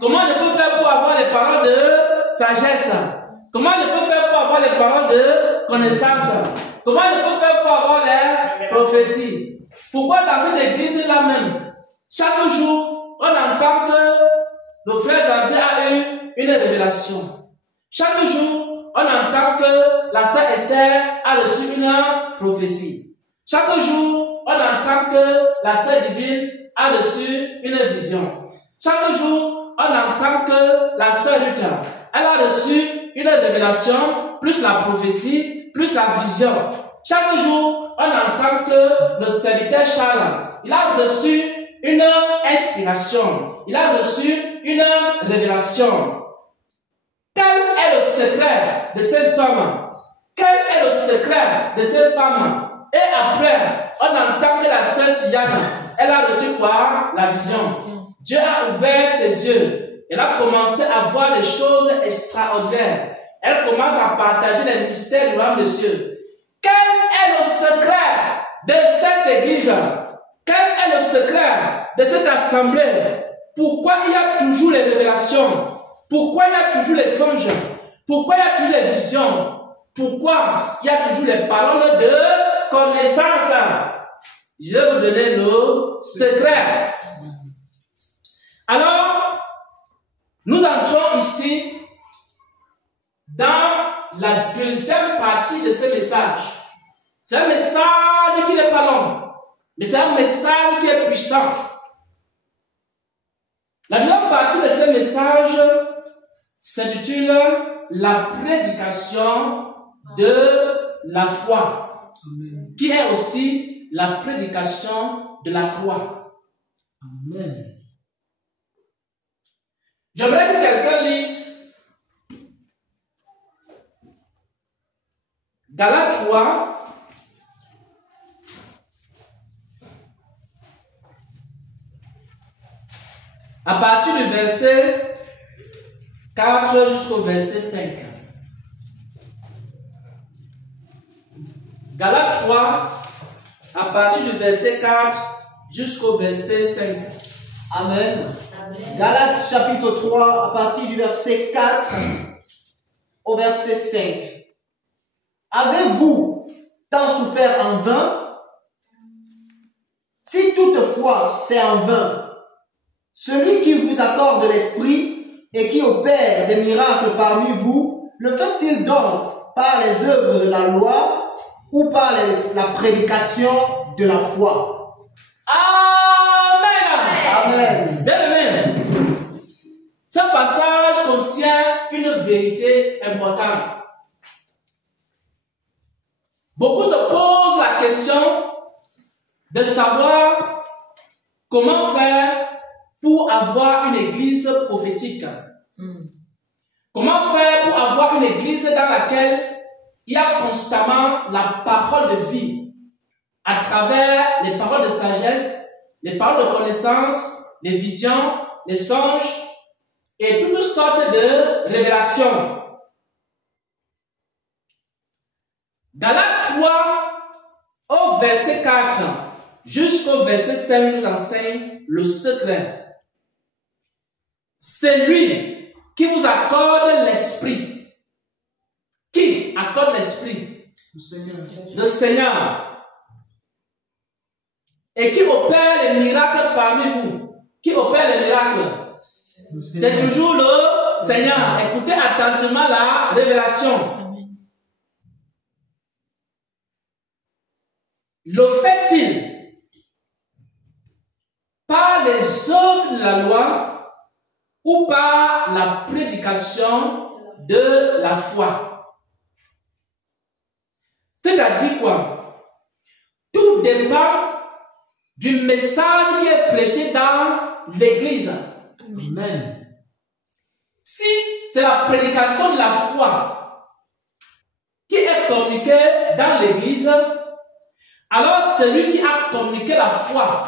Comment je peux faire pour avoir les paroles de sagesse? Comment je peux faire pour avoir les paroles de connaissance? Comment je peux faire pour avoir les prophéties? Pourquoi dans cette église-là même, chaque jour, on entend que le frère Xavier a eu une révélation. Chaque jour, on entend que la sœur Esther a reçu une prophétie. Chaque jour, on entend que la sœur divine a reçu une vision. Chaque jour, on entend que la sœur Ruth, elle a reçu une révélation, plus la prophétie, plus la vision. Chaque jour, on entend que le serviteur Charles, il a reçu une inspiration. Il a reçu une révélation. Quel est le secret de ces hommes? Quel est le secret de ces femmes? Et après, on entend que la sainte Yann, elle a reçu quoi? La vision. Dieu a ouvert ses yeux. Elle a commencé à voir des choses extraordinaires. Elle commence à partager les mystères du royaume de Dieu. Quel est le secret de cette église? Quel est le secret de cette assemblée? Pourquoi il y a toujours les révélations? Pourquoi il y a toujours les songes? Pourquoi il y a toujours les visions? Pourquoi il y a toujours les paroles de connaissance? Je vais vous donner le secret. Alors, nous entrons ici dans la deuxième partie de ce message. C'est un message qui n'est pas long, mais c'est un message qui est puissant. La deuxième partie de ce message s'intitule la prédication de la foi, qui est aussi la prédication de la croix. Amen. J'aimerais que quelqu'un lise Galates 3, à partir du verset 4 jusqu'au verset 5. Galates 3, à partir du verset 4 jusqu'au verset 5. Amen. Galates chapitre 3, à partir du verset 4 au verset 5. Avez-vous tant souffert en vain? Si toutefois c'est en vain, celui qui vous accorde l'esprit et qui opère des miracles parmi vous, le fait-il donc par les œuvres de la loi ou par la prédication de la foi? Amen. Amen. Bien-aimé, ce passage contient une vérité importante. Beaucoup se posent la question de savoir comment faire pour avoir une église prophétique. Comment faire pour avoir une église dans laquelle il y a constamment la parole de vie à travers les paroles de sagesse, les paroles de connaissance, les visions, les songes et toutes sortes de révélations. Galates 3 au verset 4 jusqu'au verset 5 nous enseigne le secret. C'est lui qui vous accorde l'esprit. Qui accorde l'esprit? Le Seigneur. Le Seigneur. Et qui opère les miracles parmi vous? Qui opère les miracles? C'est toujours le Seigneur. Écoutez attentivement la révélation. Le fait-il par les œuvres de la loi ou par la prédication de la foi? C'est-à-dire quoi? Tout dépend du message qui est prêché dans l'église. Amen. Si c'est la prédication de la foi qui est communiquée dans l'église, alors celui qui a communiqué la foi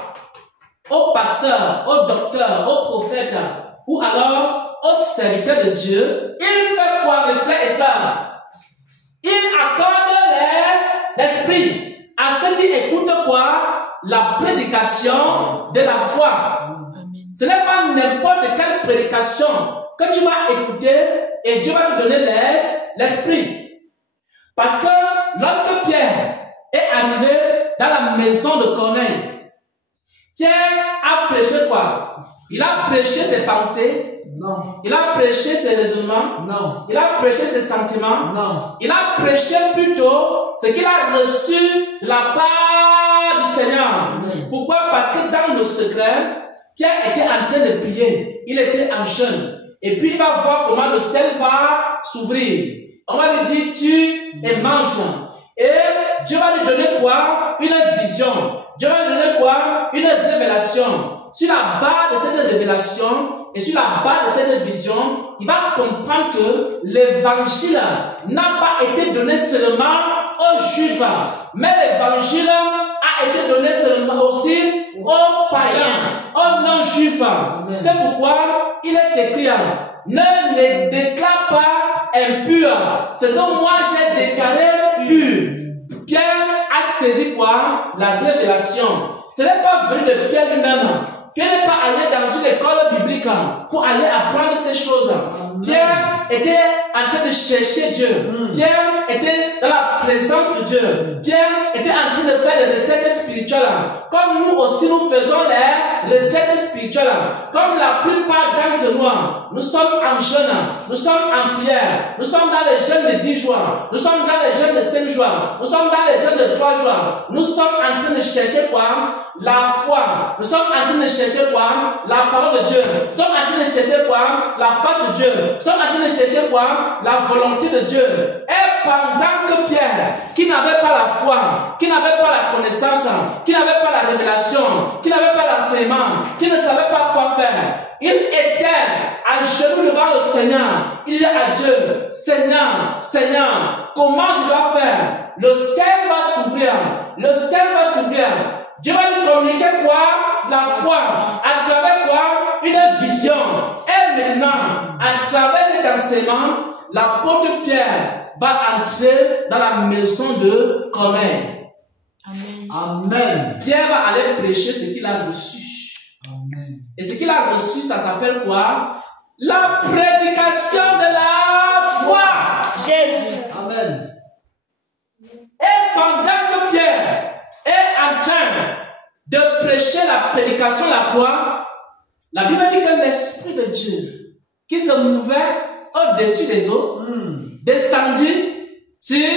au pasteur, au docteur, au prophète, ou alors au serviteur de Dieu, il fait quoi, mes frères et sœurs? Il accorde l'esprit à ceux qui écoutent quoi? La prédication de la foi. Ce n'est pas n'importe quel prédication que tu vas écouter et Dieu va te donner l'esprit. Parce que lorsque Pierre est arrivé dans la maison de Corneille, Pierre a prêché quoi? Il a prêché ses pensées. Non. Il a prêché ses raisonnements. Non. Il a prêché ses sentiments. Non. Il a prêché plutôt ce qu'il a reçu de la part du Seigneur. Amen. Pourquoi? Parce que dans le secret, Pierre était en train de prier. Il était en jeûne. Et puis il va voir comment le ciel va s'ouvrir. On va lui dire, tue et mange. Et Dieu va lui donner quoi? Une vision. Dieu va lui donner quoi? Une révélation. Sur la base de cette révélation et sur la base de cette vision, il va comprendre que l'évangile n'a pas été donné seulement aux Juifs, mais l'évangile a été donné seulement aussi aux païens, aux non-juifs. C'est pourquoi il est écrit, ne les déclare pas impurs. C'est que moi j'ai déclaré pur. Pierre a saisi quoi? La révélation. Ce n'est pas venu de Pierre lui-même. Pierre n'est pas allé dans une école biblique pour aller apprendre ces choses. Pierre était en train de chercher Dieu. Pierre était dans la présence de Dieu. Pierre était en train de faire des retraites spirituelles. Comme nous aussi nous faisons les retraites spirituelles. Comme la plupart d'entre nous, nous sommes en jeûne, nous sommes en prière, nous sommes dans les jeûnes de 10 jours, nous sommes dans les jeûnes de 5 jours, nous sommes dans les jeûnes de 3 jours. Nous sommes en train de chercher quoi? La foi. Nous sommes en train de chercher quoi? La parole de Dieu. Nous sommes en train de chercher quoi? La face de Dieu. Nous sommes en train de chercher quoi? La volonté de Dieu. Et pendant que Pierre, qui n'avait pas la foi, qui n'avait pas la connaissance, qui n'avait pas la révélation, qui n'avait pas l'enseignement, qui ne savait pas quoi faire, il était à genoux devant le Seigneur. Il dit à Dieu, Seigneur, Seigneur, comment je dois faire? Le ciel va s'ouvrir. Le ciel va s'ouvrir. Dieu va nous communiquer quoi? La foi. À travers quoi? Une vision. Et maintenant, à travers cet enseignement, l'apôtre Pierre va entrer dans la maison de Corneille. Amen. Amen. Pierre va aller prêcher ce qu'il a reçu. Amen. Et ce qu'il a reçu, ça s'appelle quoi? La prédication de la foi. Jésus. Amen. Et pendant que Pierre est en train de prêcher la prédication de la croix, la Bible dit que l'Esprit de Dieu, qui se mouvait au-dessus des eaux, descendit sur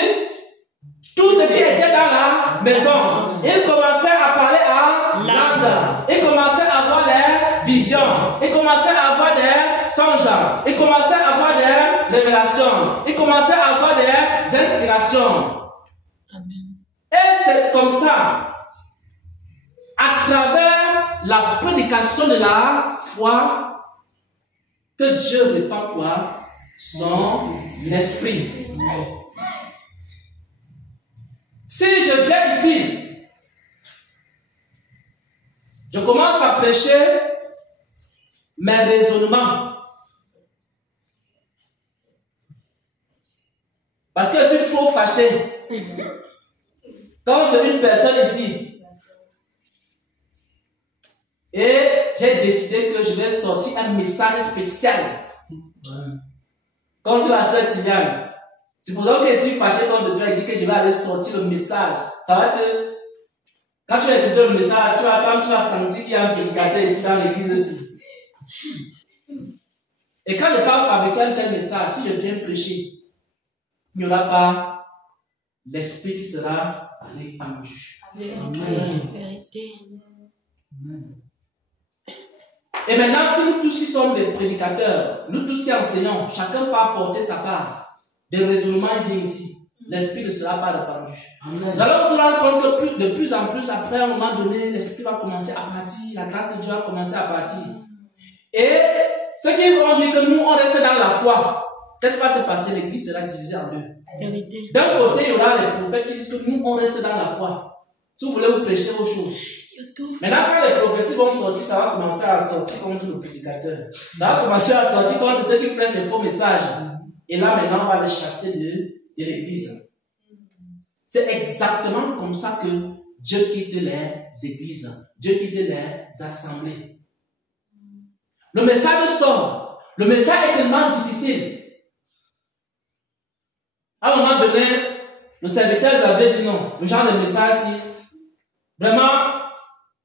tout ce qui était dans la maison. Il commençait à parler en langue. Il commençait à avoir des visions. Il commençait à avoir des songes. Il commençait à avoir des révélations. Il commençait à avoir des inspirations. Amen. Et c'est comme ça, à travers la prédication de la foi, que Dieu répand quoi? Son esprit. Si je viens ici, je commence à prêcher mes raisonnements. Parce que je suis trop fâché. Quand j'ai une personne ici, et j'ai décidé que je vais sortir un message spécial contre la sœur Tiniane. C'est pour ça que je suis fâché contre toi et dit que je vais aller sortir le message. Ça va te... Quand tu vas écouter le message, quand tu vas sentir qu'il y a un prédicateur ici dans l'église aussi. Et quand je parle fabriquer un tel message, si je viens prêcher, il n'y aura pas l'esprit qui sera allé en juge. Vérité. Et maintenant, si nous tous qui sommes des prédicateurs, nous tous qui enseignons, chacun peut apporter sa part. Des raisonnements viennent ici. L'esprit ne sera pas répandu. Nous allons nous rendre compte que de plus en plus, après un moment donné, l'esprit va commencer à partir, la grâce de Dieu va commencer à partir. Et ceux qui vont dire que nous, on reste dans la foi, qu'est-ce qui va se passer? L'église sera divisée en deux. Vérité. D'un côté, il y aura les prophètes qui disent que nous, on reste dans la foi. Si vous voulez vous prêcher vos choses. Maintenant, quand les prophéties vont sortir, ça va commencer à sortir contre le prédicateur. Ça va commencer à sortir contre ceux qui prêchent les faux messages. Et là, maintenant, on va les chasser de l'église. C'est exactement comme ça que Dieu quitte les églises. Dieu quitte les assemblées. le message sort. Le message est tellement difficile. À un moment donné, le serviteur avait dit non, le genre de message-ci, vraiment,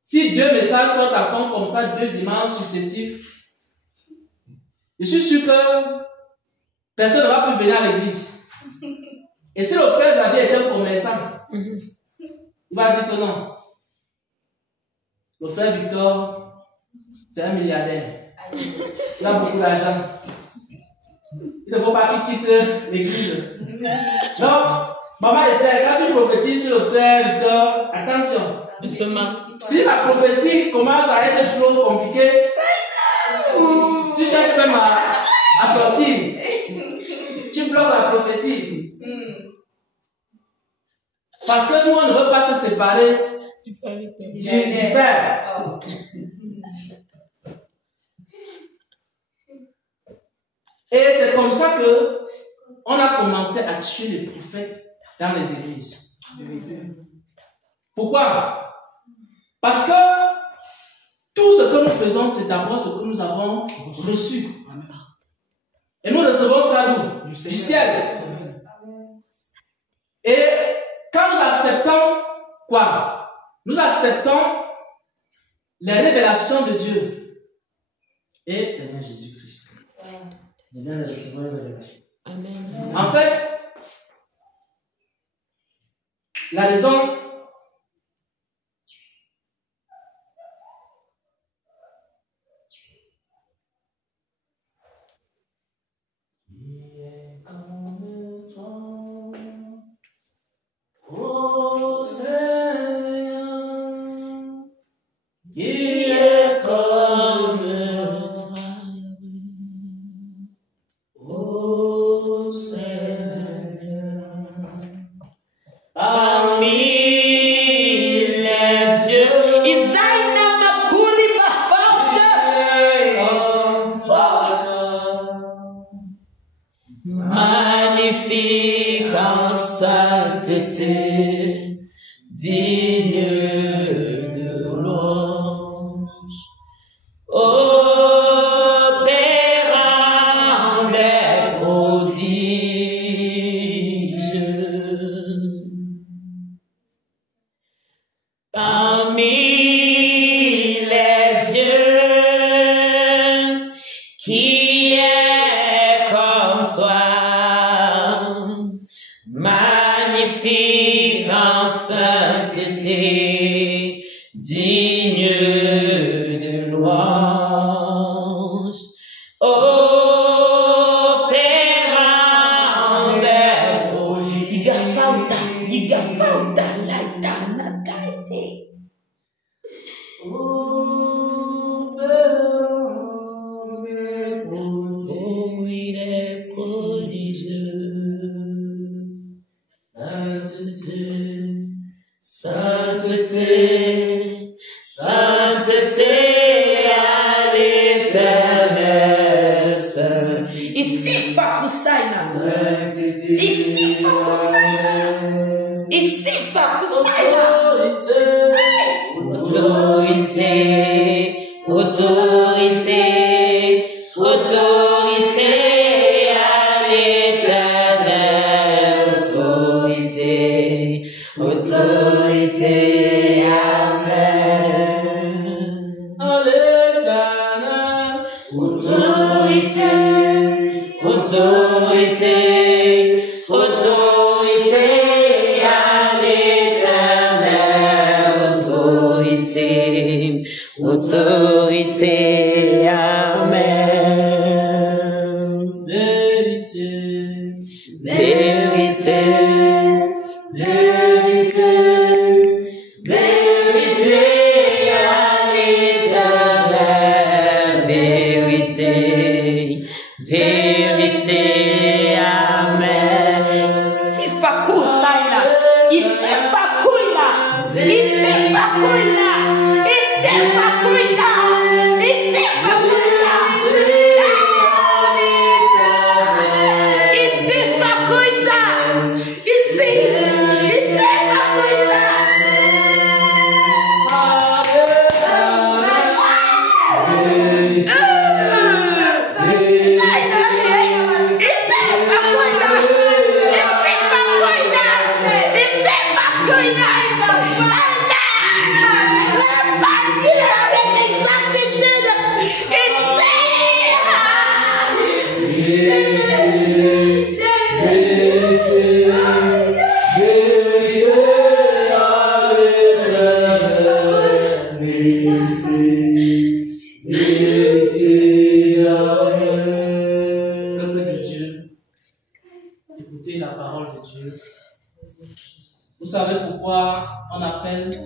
si 2 messages sortent à compte comme ça, 2 dimanches successifs, je suis sûr que personne ne va plus venir à l'église. Et si le frère Xavier était un commerçant, il va dire que non. Le frère Victor, c'est un milliardaire. Il a beaucoup d'argent. Il ne faut pas qu'il quitte l'église. Donc, maman Esther, quand tu prophétises sur le frère Victor, attention. Doucement. Si la prophétie commence à être trop compliquée, tu cherches même à sortir. Tu bloques la prophétie. Parce que nous, on ne veut pas se séparer du frère. Et c'est comme ça que on a commencé à tuer les prophètes dans les églises. Pourquoi? Parce que tout ce que nous faisons, c'est d'abord ce que nous avons reçu. Et nous recevons ça d'où? Du ciel. Et quand nous acceptons quoi? Nous acceptons les révélations de Dieu. Et Seigneur Jésus-Christ. Je viens de recevoir une révélation. Amen. En fait, la raison oh Seigneur, qui est comme toi, oh Seigneur, parmi les dieux, Isaïe n'a ma couli pas magnifique en sainteté, digne de louange, opérant des prodiges. Parmi les dieux, qui est comme toi, magnifique en sainteté, digne de louange, opérant des prodiges. Iga falta, laitana taite. Oh, il est prodigieux. Sainteté, sainteté, sainteté à l'éternel. Ici, Fakusaina. Ici, Fakusaina. Ici, Fakusaina. Autorité, autorité, autorité à l'éternel. Autorité, autorité, amen. À l'éternel. Autorité, autorité, autorité à l'éternel. Autorité, autorité, amen. Vérité, vérité, vérité, vérité à l'éternel. Vérité, vérité, amen. Sifaku saina, isifakuina, isifakuina, isifakuina, isifakuina, isifakuina, isifakuina. savez pourquoi on appelle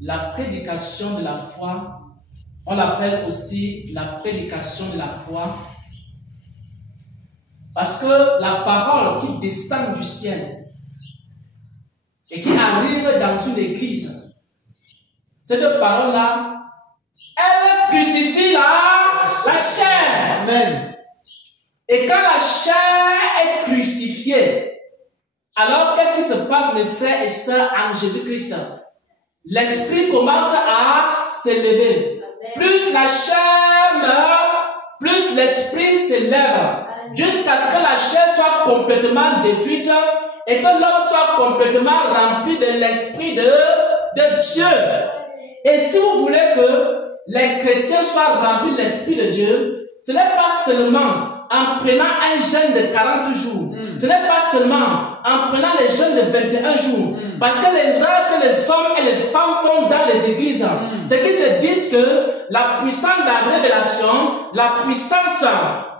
la prédication de la foi, on l'appelle aussi la prédication de la croix? Parce que la parole qui descend du ciel et qui arrive dans une église, cette parole-là, elle crucifie la chair. Amen. Et quand la chair est crucifiée, alors qu'est-ce qui se passe, mes frères et sœurs, en Jésus-Christ? L'esprit commence à s'élever. Plus la chair meurt, plus l'esprit s'élève. Jusqu'à ce que la chair soit complètement détruite et que l'homme soit complètement rempli de l'esprit de Dieu. Et si vous voulez que les chrétiens soient remplis de l'esprit de Dieu, ce n'est pas seulement en prenant un jeûne de 40 jours. Ce n'est pas seulement en prenant les jeûnes de 21 jours. Parce que les rêves que les hommes et les femmes font dans les églises, c'est qu'ils se disent que la puissance de la révélation, la puissance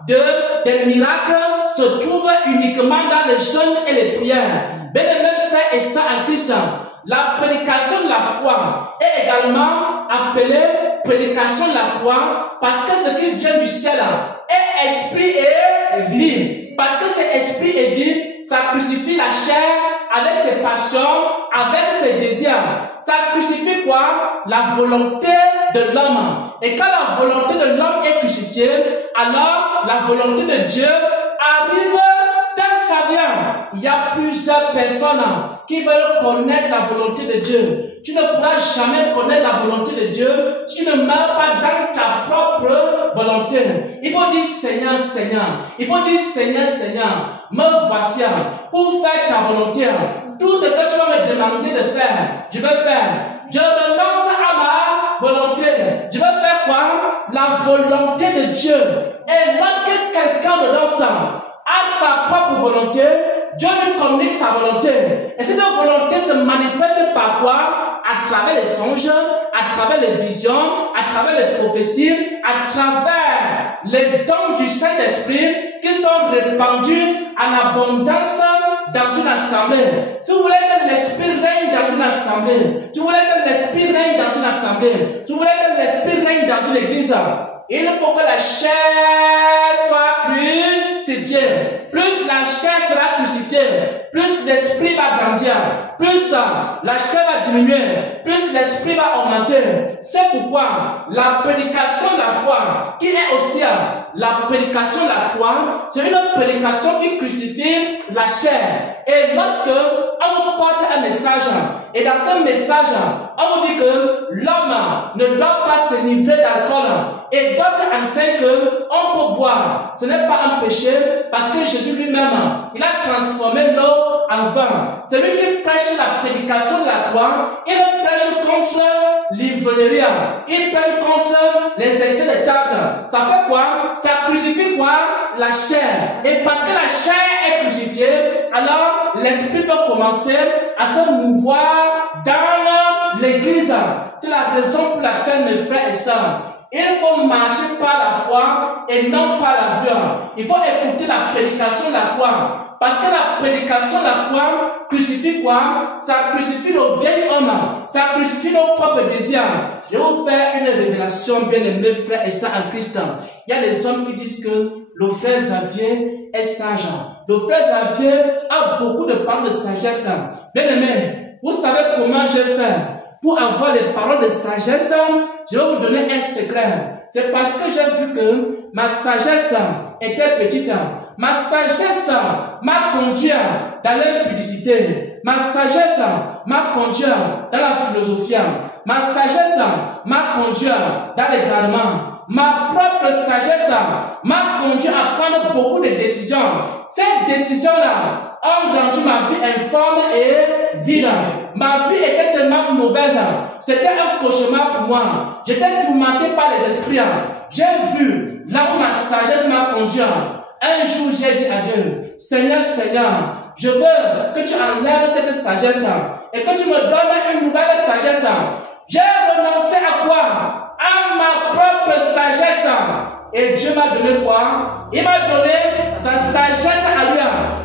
des miracles se trouve uniquement dans les jeûnes et les prières. Bien-aimés frères et sœurs en Christ, la prédication de la foi est également appelée prédication de la croix parce que ce qui vient du ciel est esprit et vie. Parce que c'est esprit et vie, ça crucifie la chair avec ses passions, avec ses désirs. Ça crucifie quoi? La volonté de l'homme. Et quand la volonté de l'homme est crucifiée, alors la volonté de Dieu arrive dans sa vie. Il y a plusieurs personnes qui veulent connaître la volonté de Dieu. Tu ne pourras jamais connaître la volonté de Dieu si tu ne meurs pas dans ta propre volonté. Il faut dire Seigneur, Seigneur. Il faut dire Seigneur, Seigneur. Me voici pour faire ta volonté. Tout ce que tu vas me demander de faire, je vais faire. Je renonce à ma volonté. Je vais faire quoi? La volonté de Dieu. Et lorsque quelqu'un renonce à sa propre volonté, Dieu lui communique sa volonté. Et cette volonté se manifeste par quoi? À travers les songes, à travers les visions, à travers les prophéties, à travers les dons du Saint-Esprit qui sont répandus en abondance dans une assemblée. Si vous voulez que l'Esprit règne dans une assemblée, si vous voulez que l'Esprit règne dans une assemblée, si vous voulez que l'Esprit règne dans une église, il faut que la chair soit crucifiée. Plus la chair sera crucifiée, plus l'esprit va grandir, plus la chair va diminuer, plus l'esprit va augmenter. C'est pourquoi la prédication de la foi, qui est aussi la prédication de la croix, c'est une prédication qui crucifie la chair. Et lorsque on vous porte un message, et dans ce message, on vous dit que l'homme ne doit pas se livrer d'alcool, et d'autres enseignent qu'on peut boire. Ce n'est pas un péché parce que Jésus lui-même, il a transformé l'eau en vin. Celui qui prêche la prédication de la croix, il prêche contre l'ivrognerie, il prêche contre les excès de table. Ça fait quoi? Ça crucifie quoi? La chair. Et parce que la chair est crucifiée, alors l'esprit peut commencer à se mouvoir dans l'église. C'est la raison pour laquelle mes frères et sœurs, il faut marcher par la foi et non par la vue. Il faut écouter la prédication de la croix. Parce que la prédication de la croix crucifie quoi? Ça crucifie nos vieils hommes. Ça crucifie nos propres désirs. Je vais vous faire une révélation, bien aimés frères et sœurs en Christ. Il y a des hommes qui disent que le frère Xavier est sage. Le frère Xavier a beaucoup de paroles de sagesse. Bien aimés, vous savez comment je fais pour avoir les paroles de sagesse? Je vais vous donner un secret. C'est parce que j'ai vu que ma sagesse était petite. Ma sagesse m'a conduit dans l'impudicité. Ma sagesse m'a conduit dans la philosophie. Ma sagesse m'a conduit dans l'égarement. Ma propre sagesse m'a conduit à prendre beaucoup de décisions. Ces décisions-là ont rendu ma vie informe et vide. Ma vie était tellement mauvaise. C'était un cauchemar pour moi. J'étais tourmenté par les esprits. J'ai vu là où ma sagesse m'a conduit. Un jour, j'ai dit à Dieu, Seigneur, Seigneur, je veux que tu enlèves cette sagesse et que tu me donnes une nouvelle sagesse. J'ai renoncé à quoi? À ma propre sagesse. Et Dieu m'a donné quoi? Il m'a donné sa sagesse à lui.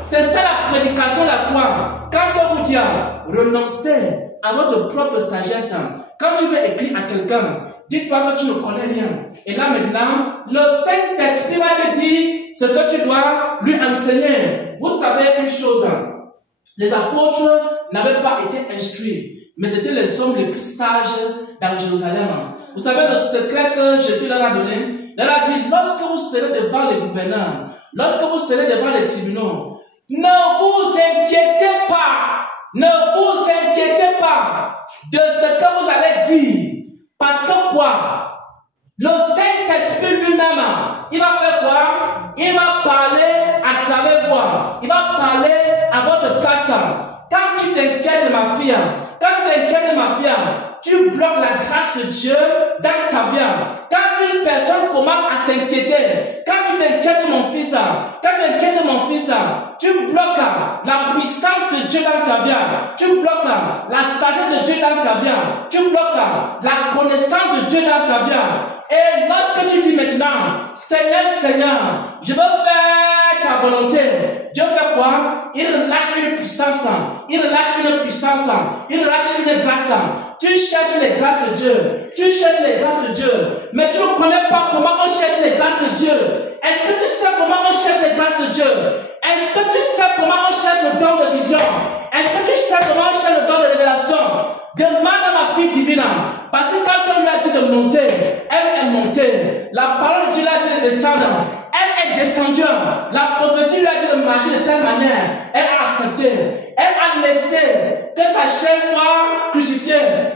C'est ça la prédication de la croix. Quand on vous tu as renoncé à votre propre sagesse, quand tu veux écrire à quelqu'un, dis-toi que tu ne connais rien. Et là maintenant, le Saint-Esprit va te dire ce que tu dois lui enseigner. Vous savez une chose, les apôtres n'avaient pas été instruits, mais c'était les hommes les plus sages dans Jérusalem. Vous savez le secret que Jésus leur a donné? Il leur a dit, lorsque vous serez devant les gouverneurs, lorsque vous serez devant les tribunaux, ne vous inquiétez pas, ne vous inquiétez pas de ce que vous allez dire. Parce que quoi? Le Saint-Esprit lui-même, il va faire quoi? Il va parler à travers vous. Il va parler à votre place. Quand tu t'inquiètes, ma fille, tu bloques la grâce de Dieu dans ta vie. Quand une personne commence à s'inquiéter, quand tu t'inquiètes, mon fils, tu bloques la puissance de Dieu dans ta vie. Tu bloques la sagesse de Dieu dans ta vie. Tu bloques la connaissance de Dieu dans ta vie. Et lorsque tu dis maintenant, Seigneur, Seigneur, je veux faire ta volonté, Dieu fait quoi? Il relâche une puissance, il relâche une puissance, il relâche une grâce. Tu cherches les grâces de Dieu, tu cherches les grâces de Dieu, mais tu ne connais pas comment on cherche les grâces de Dieu. Est-ce que tu sais comment on cherche les grâces de Dieu? Est-ce que tu sais comment on cherche le don de vision? Est-ce que tu sais comment on cherche le don de révélation? Demande à ma fille divine, parce que quand on lui a dit de monter, elle est montée. La parole de Dieu lui a dit de descendre, elle est descendue. La prophétie lui a dit de marcher de telle manière, elle a accepté. Elle a laissé que sa chair soit crucifiée.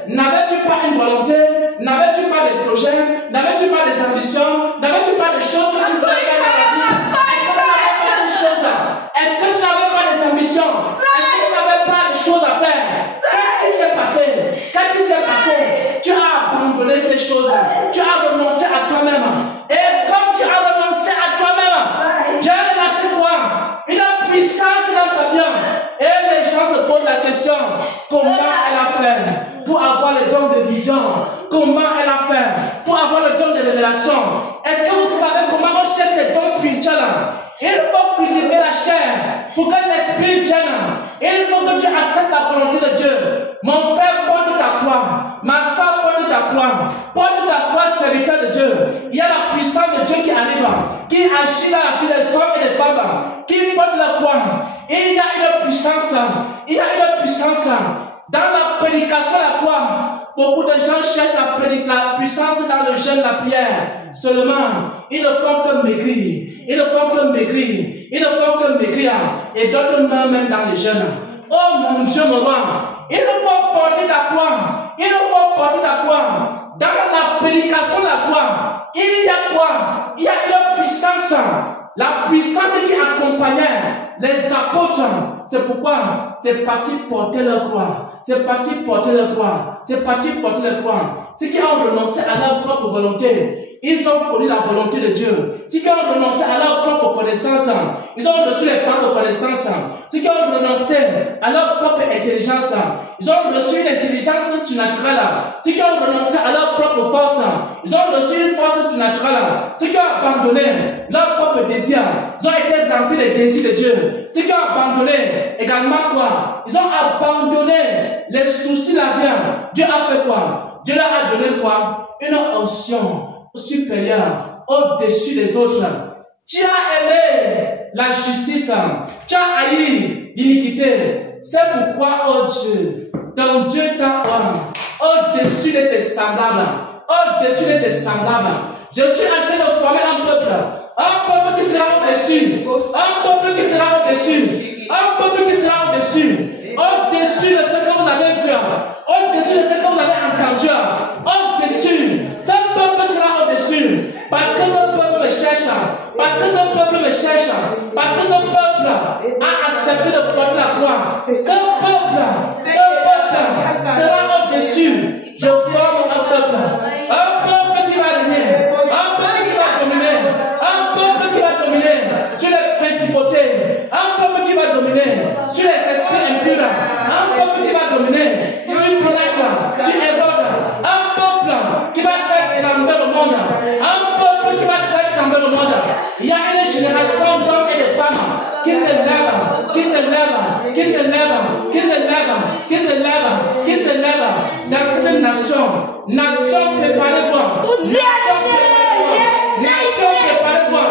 N'avais-tu pas une volonté? N'avais-tu pas des projets? N'avais-tu pas des ambitions? N'avais-tu pas des choses que tu voulais faire dans la vie? Est-ce que tu n'avais pas des ambitions? Est-ce que tu n'avais pas des choses à faire? Qu'est-ce qui s'est passé? Qu'est-ce qui s'est passé? Tu as abandonné ces choses. Tu as renoncé à toi-même. Et comme tu as renoncé à toi-même, Dieu a lâché quoi? Une puissance dans ta vie. Et les gens se posent la question, comment elle a fait pour avoir le don de vision? Comment elle a fait pour avoir le don de révélation? Est-ce que vous savez comment on cherche les dons spirituels? Il faut crucifier la chair pour que l'esprit vienne. Il faut que tu acceptes la volonté de Dieu. Mon frère, porte ta croix. Ma soeur, porte ta croix. Porte ta croix, serviteur de Dieu. Il y a la puissance de Dieu qui arrive, qui agit dans la vie des hommes et des femmes, qui porte la croix. Il y a une puissance. Il y a une puissance. Dans la prédication de la croix, beaucoup de gens cherchent la puissance dans le jeûne, la prière. Seulement, ils ne font que maigrir. Ils ne font que maigrir. Ils ne font que maigrir. Et d'autres meurent même dans le jeûne. Oh mon Dieu, mon roi. Il faut porter ta croix. Il faut porter ta croix. Dans la prédication de la croix, il y a quoi? Il y a une puissance. La puissance qui accompagnait les apôtres. C'est pourquoi? C'est parce qu'ils portaient leur croix. C'est parce qu'ils portaient leur croix. C'est parce qu'ils portaient leur croix. Ceux qui ont renoncé à leur propre volonté, ils ont connu la volonté de Dieu. Ceux qui ont renoncé à leur propre connaissance, ils ont reçu les paroles de connaissance. Ceux qui ont renoncé à leur propre intelligence, ils ont reçu une intelligence surnaturelle. Ceux qui ont renoncé à leur propre force, ils ont reçu une force surnaturelle. Ceux qui ont abandonné leur propre désir, ils ont été remplis des désirs de Dieu. Ceux qui ont abandonné également quoi? Ils ont abandonné les soucis de la vie. Dieu a fait quoi? Dieu leur a donné quoi? Une onction supérieure au-dessus des autres. Tu as aimé la justice, tu as haï l'iniquité. C'est pourquoi, oh Dieu, ton Dieu t'a au-dessus de tes semblables, au-dessus de tes semblables. Je suis en train de former un peuple qui sera au-dessus, un peuple qui sera au-dessus, un peuple qui sera au-dessus, au-dessus de ce que vous avez vu, au-dessus de ce que vous avez entendu, au-dessus. Ce peuple sera au-dessus, parce que ce peuple me cherche, parce que ce peuple me cherche, parce que ce peuple a accepté de porter la croix. Ce peuple sera au-dessus. Je forme un peuple qui va régner, un peuple qui va dominer, un peuple qui va dominer sur les principautés, un peuple qui va dominer sur les esprits impurs, un peuple qui va dominer sur Pilate, sur Hérode, un peuple qui va faire trembler le monde, un peuple qui va faire trembler le monde. Il y a une génération d'hommes et de femmes qui s'élèvent, qui s'élèvent, qui s'élèvent, qui s'élèvent nation. Nation, préparez-vous. Vous y allez. Nation, préparez-vous.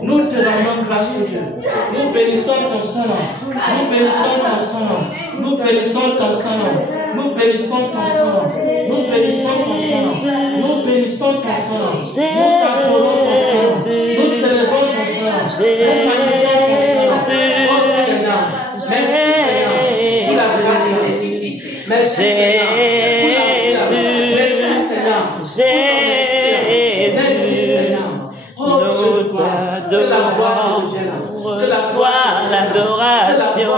Nous te rendons grâce, Dieu. Nous bénissons ton Saint-Nom. Nous bénissons ton Saint-Nom. Nous bénissons ton Saint-Nom. Nous bénissons ton Saint-Nom. Nous bénissons ton Saint-Nom. Nous bénissons ton Saint-Nom. Nous adorons ton Saint-Nom. Nous célébrons ton Saint-Nom. Nous magnifions ton Saint-Nom. Oh Seigneur, merci Seigneur pour la grâce. Merci Seigneur pour la vie. Merci Seigneur pour ton esprit. Merci Seigneur. Oh, que la gloire te revienne. Que la gloire, l'adoration.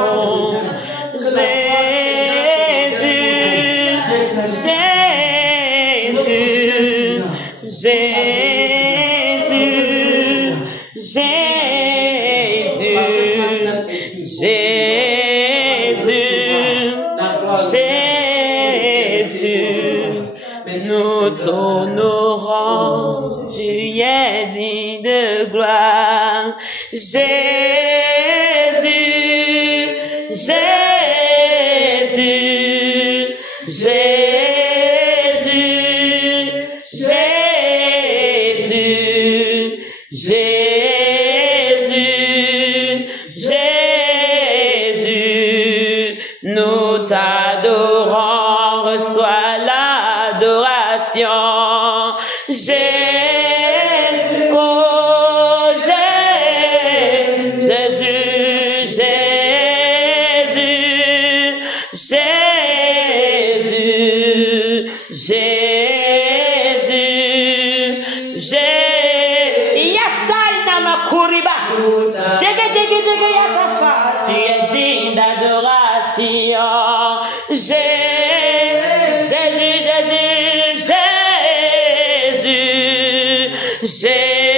Nous t'honorons, tu es digne de gloire. Jésus, Jésus, Jésus, Jésus, Jésus, Jésus, nous t'adorons, reçois l'adoration. Jésus, oh Jésus, Jésus, Jésus, Jésus, Jésus, Yasaina Makuriba, Jege Yakafa, tu es digne d'adoration. Jésus, Jésus, Jésus, Jésus.